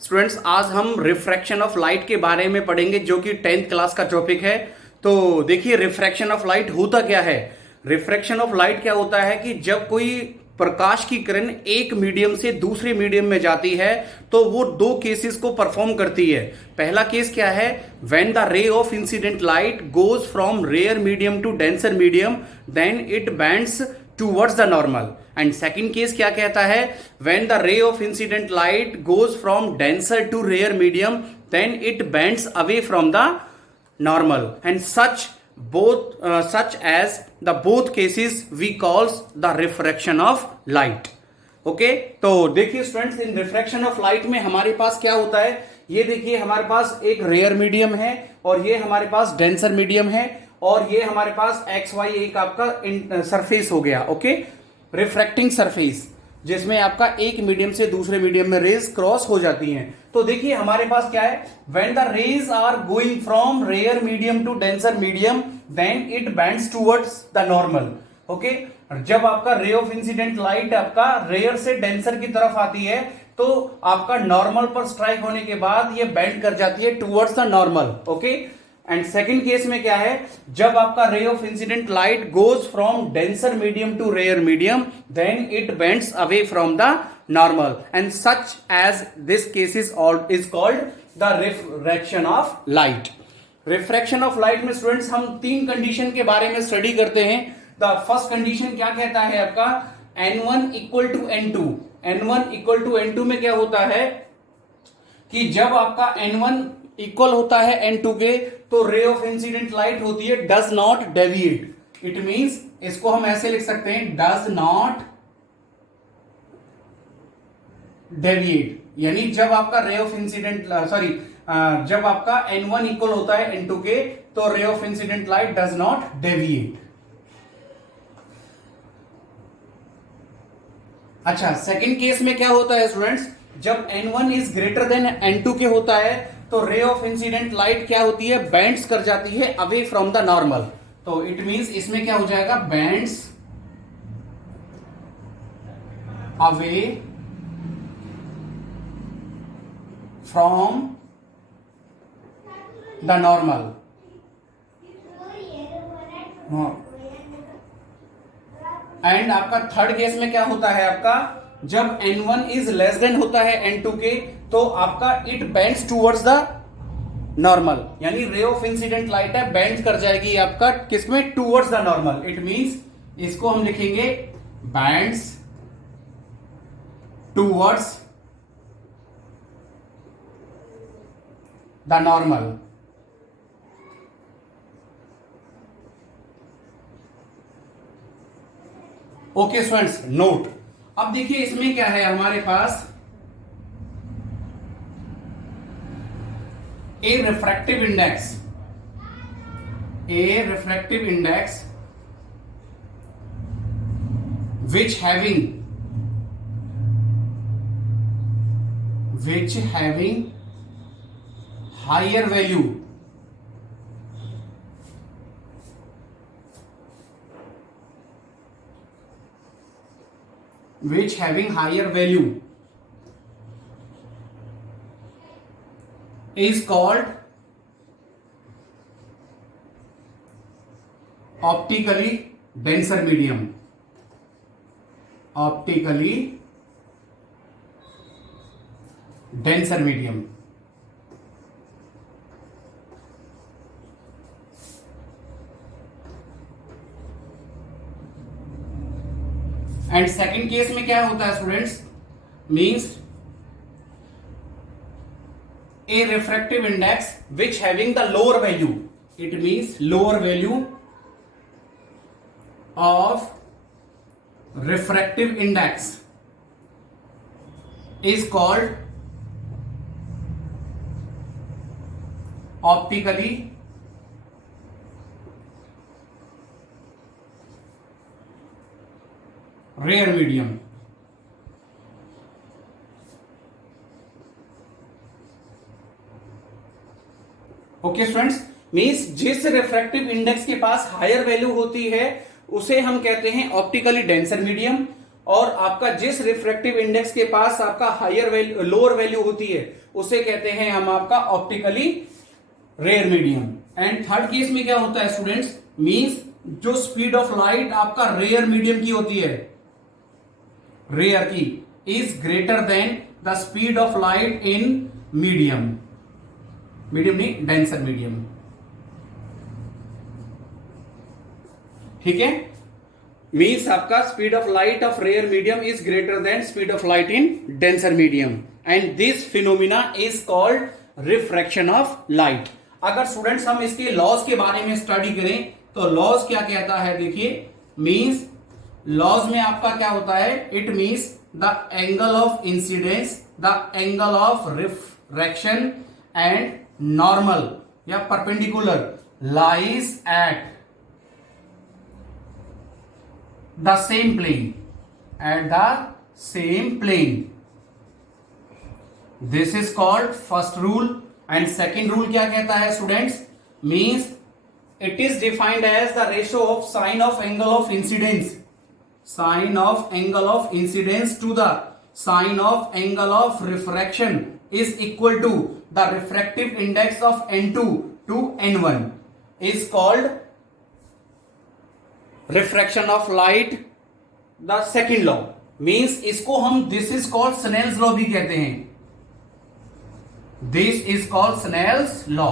Students आज हम refraction of light के बारे में पढ़ेंगे जो कि 10th क्लास का टॉपिक है। तो देखिए रिफ्रैक्शन ऑफ लाइट होता क्या है। रिफ्रैक्शन ऑफ लाइट क्या होता है कि जब कोई प्रकाश की किरण एक मीडियम से दूसरे मीडियम में जाती है तो वो दो केसेस को परफॉर्म करती है। पहला केस क्या है, when the ray of incident light goes from rare medium to denser medium then it bends towards the normal. And second case क्या कहता है, when the ray of incident light goes from denser to rare medium then it bends away from the normal, and such as the both cases we calls the refraction of light. Okay तो देखिए students in refraction of light में हमारे पास क्या होता है, ये देखिए हमारे पास एक रेयर मीडियम है और ये हमारे पास डेंसर मीडियम है और ये हमारे पास एक्स वाई एक आपका सरफेस हो गया। ओके रिफ्रैक्टिंग सरफेस जिसमें आपका एक मीडियम से दूसरे मीडियम में रेज क्रॉस हो जाती हैं। तो देखिए हमारे पास क्या है, when the rays are going from rare medium to denser medium then it bends towards the normal. Okay जब आपका रे ऑफ इंसिडेंट लाइट आपका रेयर से डेंसर की तरफ आती है तो आपका नॉर्मल पर स्ट्राइक होने के बाद ये बेंड कर जाती है towards the normal. Okay and second case में क्या है, जब आपका ray of incident light goes from denser medium to rare medium then it bends away from the normal and such as this case is called the refraction of light. Refraction of light में students हम तीन condition के बारे में study करते हैं। The first condition क्या कहता है आपका, N1 equal to N2। N1 equal to N2 में क्या होता है कि जब आपका N1 इक्वल होता है N2 के तो रे ऑफ इंसिडेंट लाइट होती है does not deviate. It means इसको हम ऐसे लिख सकते हैं डज नॉट डेविएट, यानी जब आपका रे ऑफ इंसिडेंट जब आपका N1 इक्वल होता है N2 के तो रे of incident light does not deviate. अच्छा सेकेंड केस में क्या होता है स्टूडेंट्स, जब N1 is greater then N2 के होता है तो रे ऑफ इंसिडेंट लाइट क्या होती है, बेंड्स कर जाती है अवे फ्रॉम द नॉर्मल। तो इट मींस इसमें क्या हो जाएगा, bends away from the normal. And आपका थर्ड केस में क्या होता है, आपका जब N1 इज लेस देन होता है N2 के तो आपका it bends towards the normal, यानी रे ऑफ इंसिडेंट लाइट है बेंड कर जाएगी आपका किसमें, towards the normal. It means इसको हम लिखेंगे bends towards the normal. Okay students note, अब देखिए इसमें क्या है हमारे पास a refractive index which having higher value is called optically denser medium। And second case में क्या होता है students, means a refractive index which having the lower value, it means lower value of refractive index is called optically rare medium। Okay students, means जिस refractive index के पास higher value होती है उसे हम कहते हैं ऑप्टिकली डेंसर मीडियम और आपका जिस रिफ्रैक्टिव इंडेक्स के पास आपका हायर वैल्यू लोअर वैल्यू होती है उसे कहते हैं हम आपका optically rare medium. And third case में क्या होता है स्टूडेंट्स, मींस जो स्पीड ऑफ लाइट आपका रेयर मीडियम की होती है, रेयर की, is greater than the speed of light in medium, medium नहीं डेंसर मीडियम। ठीक है, मीन्स आपका speed of light of rare medium is greater than speed of light in denser medium and this phenomena is called refraction of light. अगर students हम इसके laws के बारे में स्टडी करें तो लॉज क्या कहता है, देखिए मीन्स लॉज में आपका क्या होता है, it means the angle of incidence, the angle of refraction and normal या perpendicular lies at the same plane, at the same plane. This is called first rule and second rule क्या कहता है students, means it is defined as the ratio of sine of angle of incidence, sine of angle of incidence to the sine of angle of refraction is equal to the refractive index of n2 to n1 is called refraction of light the second law. Means इसको हम this is called Snell's law भी कहते हैं, this is called Snell's law.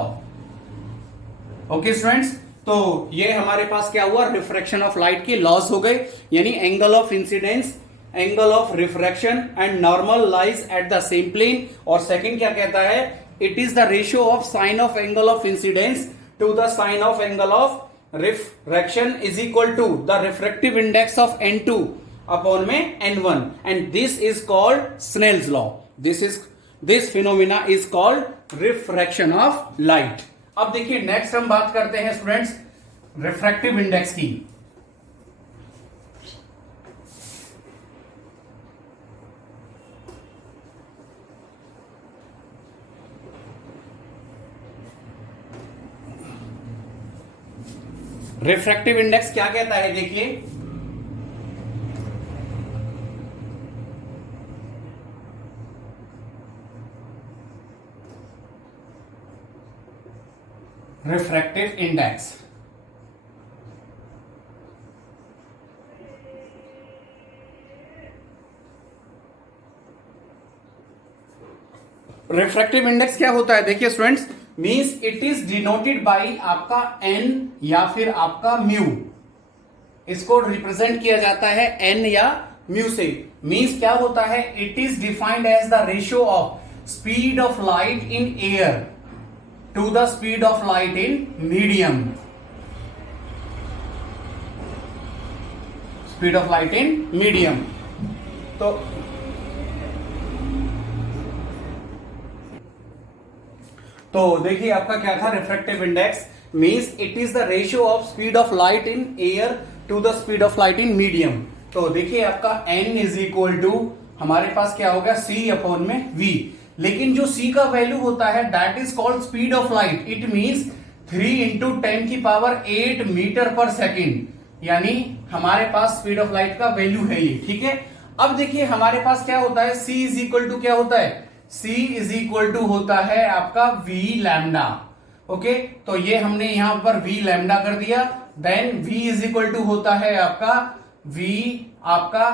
Okay students, तो ये हमारे पास क्या हुआ, रिफ्रैक्शन ऑफ लाइट के लॉज हो गए, यानी angle of incidence, angle of refraction and normal lies at the same plane. और सेकेंड क्या कहता है, it is the ratio of sine of angle of incidence to the sine of angle of refraction is equal to the refractive index of n2 upon में n1 and this is called Snell's law. This phenomena is called refraction of light. अब देखिए next हम बात करते हैं students refractive index की। Refractive index क्या कहता है, देखिए रिफ्रैक्टिव इंडेक्स रिफ्रैक्टिव इंडेक्स क्या होता है, देखिए students, means it is denoted by आपका एन या फिर आपका म्यू, इसको रिप्रेजेंट किया जाता है एन या म्यू से। मीन्स क्या होता है, it is defined as the ratio of speed of light in air to the speed of light in medium, speed of light in medium. तो देखिए आपका क्या था, refractive index means it is the ratio of speed of light in air to the speed of light in medium. तो देखिए आपका n is equal to हमारे पास क्या होगा, c अपॉन में v, लेकिन जो c का वैल्यू होता है that is called speed of light, it means 3 into 10 की पावर 8 मीटर पर सेकेंड, यानी हमारे पास स्पीड ऑफ लाइट का वैल्यू है ये। ठीक है, अब देखिए हमारे पास क्या होता है, c इज इक्वल टू क्या होता है, c इज इक्वल टू होता है आपका v लैम्डा। ओके, तो ये हमने यहां पर v लैम्डा कर दिया, then v is equal to होता है आपका v आपका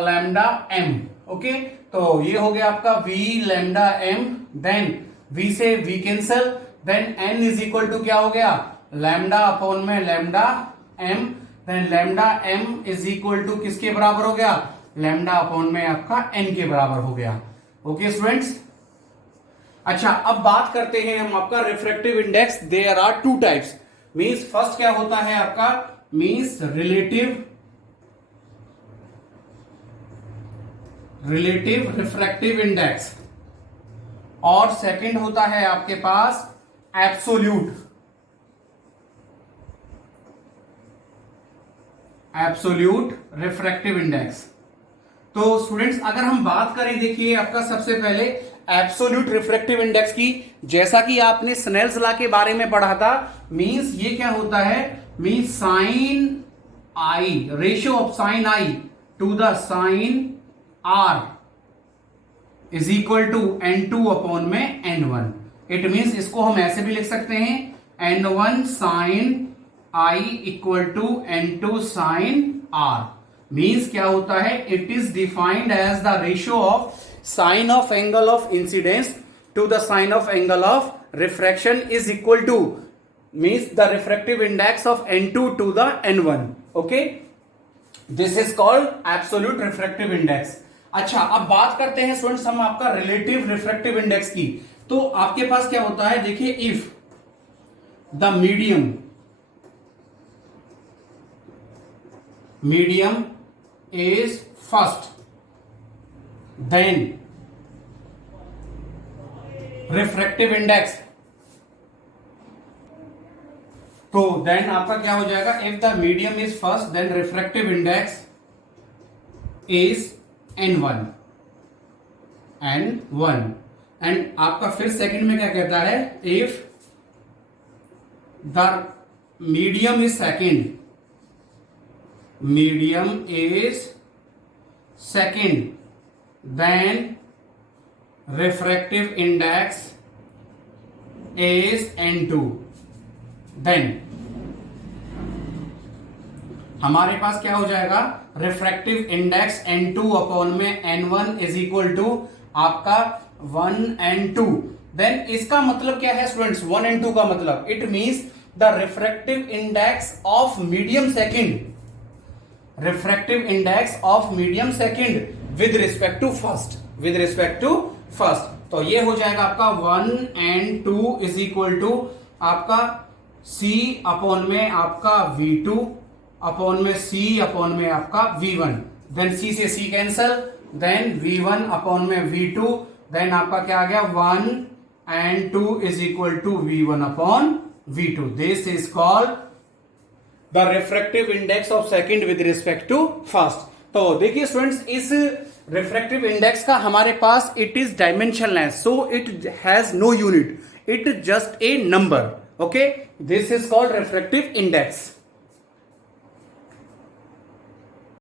लैम्डा m। ओके, तो ये हो गया आपका v lambda m, then v से v cancel, then n is equal to क्या हो गया, लैम्डा अपॉन में lambda m, then lambda m is equal to किसके बराबर हो गया, लैम्डा अपॉन में आपका n के बराबर हो गया। ओके स्टूडेंट्स, अच्छा अब बात करते हैं हम आपका refractive index. There are two types, means first क्या होता है आपका, मींस रिलेटिव रिफ्रैक्टिव इंडेक्स, और सेकंड होता है आपके पास एब्सोल्यूट रिफ्रैक्टिव इंडेक्स। तो स्टूडेंट्स अगर हम बात करें, देखिए आपका सबसे पहले एब्सोल्यूट रिफ्रैक्टिव इंडेक्स की, जैसा कि आपने स्नेल्स लॉ के बारे में पढ़ा था, मींस ये क्या होता है, means sine I, ratio of sine I to the sine R is equal to N2 upon में N1। इट मीन्स इसको हम ऐसे भी लिख सकते हैं N1 sine I equal to N2 sine R। Means क्या होता है, it is defined as the ratio of sine of angle of incidence to the sine of angle of refraction is equal to means the refractive index of N2 to the N1। Okay, this is called absolute refractive index. अच्छा, अब बात करते हैं students हम आपका relative refractive index की। तो आपके पास क्या होता है, देखिए, if the medium is first then refractive index, तो देन आपका क्या हो जाएगा, if the medium is first then refractive index is N1 and आपका फिर सेकंड में क्या कहता है, if the medium is second then refractive index is N2। Then हमारे पास क्या हो जाएगा, रिफ्रैक्टिव इंडेक्स N2 अपॉन में N1 इज इक्वल टू आपका 1 and 2। देन इसका मतलब क्या है स्टूडेंट्स, 1 and 2 का मतलब, it means the refractive index of medium second, refractive index of medium second with respect to first, तो ये हो जाएगा आपका 1 and 2 इज इक्वल टू आपका C अपॉन में आपका V2 अपॉन में C अपॉन में आपका V1। देन C से C cancel, then V1 upon में V2, देन आपका क्या आ गया 1 and 2 is equal to V1 upon V2। This is called the refractive index of second with respect to first. तो देखिए students, इस रिफ्रैक्टिव इंडेक्स का हमारे पास it is dimensionless, so it has no unit, it just a number. Okay, this is called refractive index.